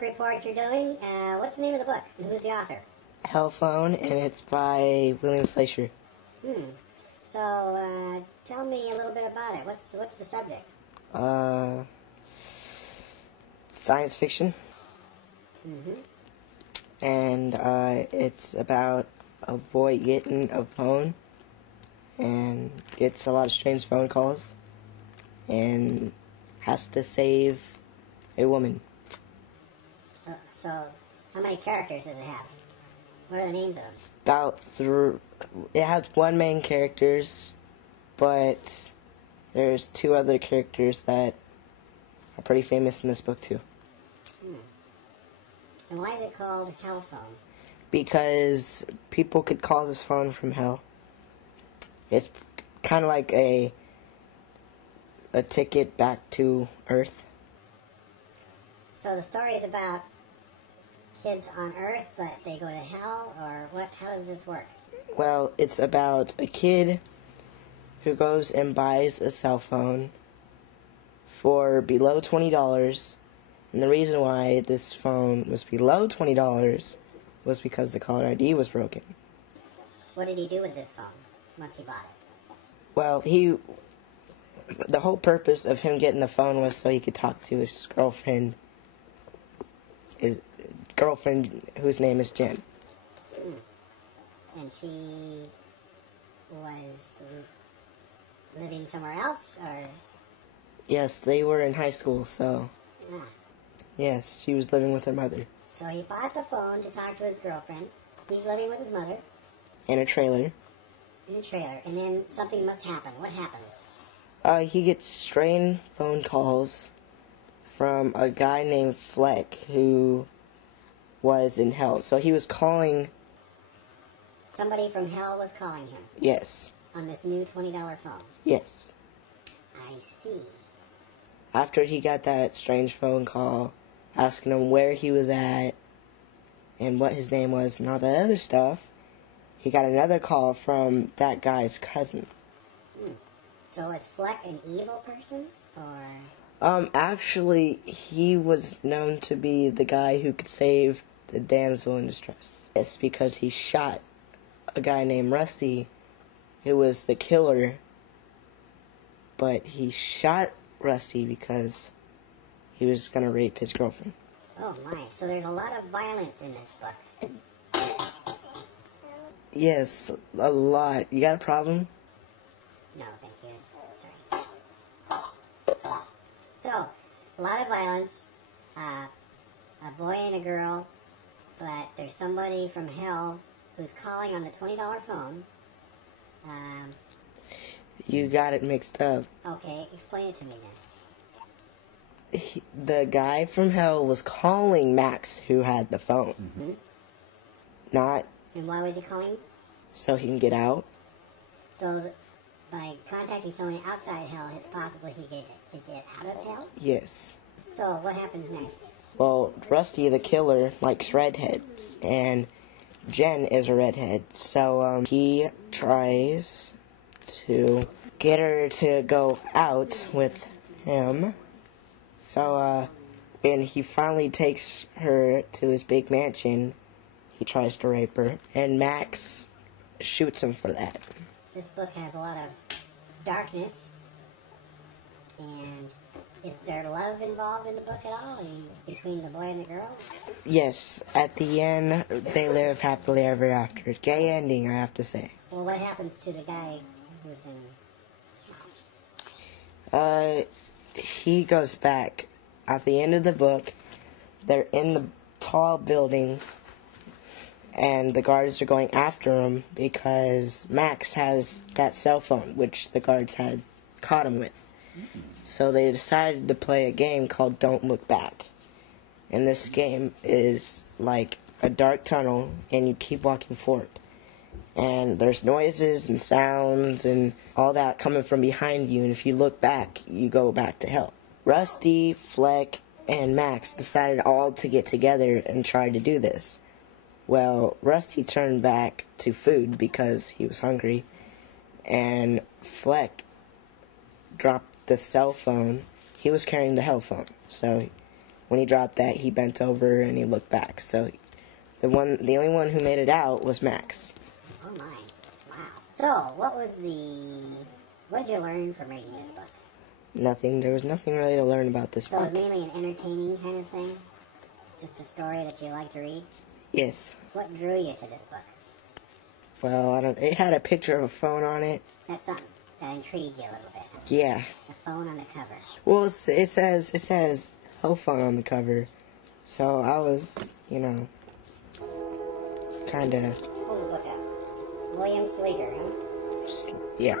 book report you're doing. What's the name of the book and who's the author? Hell Phone, and it's by William Slasher. So, tell me a little bit about it. What's the subject? Science fiction. And it's about a boy getting a phone and gets a lot of strange phone calls and has to save a woman. So how many characters does it have? What are the names of them? It has one main characters, but there's two other characters that are pretty famous in this book too. And why is it called Hell Phone? Because people could call this phone from hell. It's kind of like a ticket back to Earth. So the story is about kids on Earth, but they go to hell, or what? How does this work? Well, it's about a kid who goes and buys a cell phone for below $20. And the reason why this phone was below $20 was because the caller ID was broken. What did he do with this phone once he bought it? Well, the whole purpose of him getting the phone was so he could talk to his girlfriend, whose name is Jen. And she was living somewhere else, or? Yes, they were in high school, so... Ah. Yes, she was living with her mother. So he bought the phone to talk to his girlfriend. He's living with his mother. In a trailer. In a trailer. And then something must happen. What happens? He gets strange phone calls from a guy named Fleck who was in hell. So he was calling... Somebody from hell was calling him? Yes. On this new $20 phone? Yes. I see. After he got that strange phone call asking him where he was at and what his name was and all that other stuff, he got another call from that guy's cousin. So is Fleck an evil person, or...? Actually, he was known to be the guy who could save the damsel in distress. It's because he shot a guy named Rusty, who was the killer, but he shot Rusty because he was going to rape his girlfriend. Oh my, so there's a lot of violence in this book. Yes, a lot. You got a problem? No, thank you. Sorry. So, a lot of violence, a boy and a girl, but there's somebody from hell who's calling on the $20 phone. You got it mixed up. Okay, explain it to me then. The guy from hell was calling Max, who had the phone. Not... And why was he calling? So he can get out. So, by contacting someone outside hell, it's possible he could get out of hell? Yes. So, what happens next? Well, Rusty the killer likes redheads, and Jen is a redhead. So, he tries to get her to go out with him. So, when he finally takes her to his big mansion, he tries to rape her, and Max shoots him for that. This book has a lot of darkness, and is there love involved in the book at all, between the boy and the girl? Yes, at the end, they live happily ever after. Gay ending, I have to say. Well, what happens to the guy who's in... He goes back. At the end of the book, they're in the tall building, and the guards are going after him because Max has that cell phone, which the guards had caught him with. So they decided to play a game called Don't Look Back. And this game is like a dark tunnel, and you keep walking forward. And there's noises and sounds and all that coming from behind you, and if you look back, you go back to hell. Rusty, Fleck, and Max decided all to get together and try to do this. Well, Rusty turned back to food because he was hungry, and Fleck dropped the cell phone. He was carrying the hell phone, so when he dropped that, he bent over and he looked back. So the only one who made it out was Max. Oh my! Wow. So what did you learn from reading this book? Nothing. There was nothing really to learn about this So book. it was mainly an entertaining kind of thing? Just a story that you like to read? Yes. What drew you to this book? Well, it had a picture of a phone on it. That's something that intrigued you a little bit. Yeah. A phone on the cover. Well, it says "Ho phone" on the cover, so I was, kind of. Hold the book up. William Sleeter, huh? Yeah.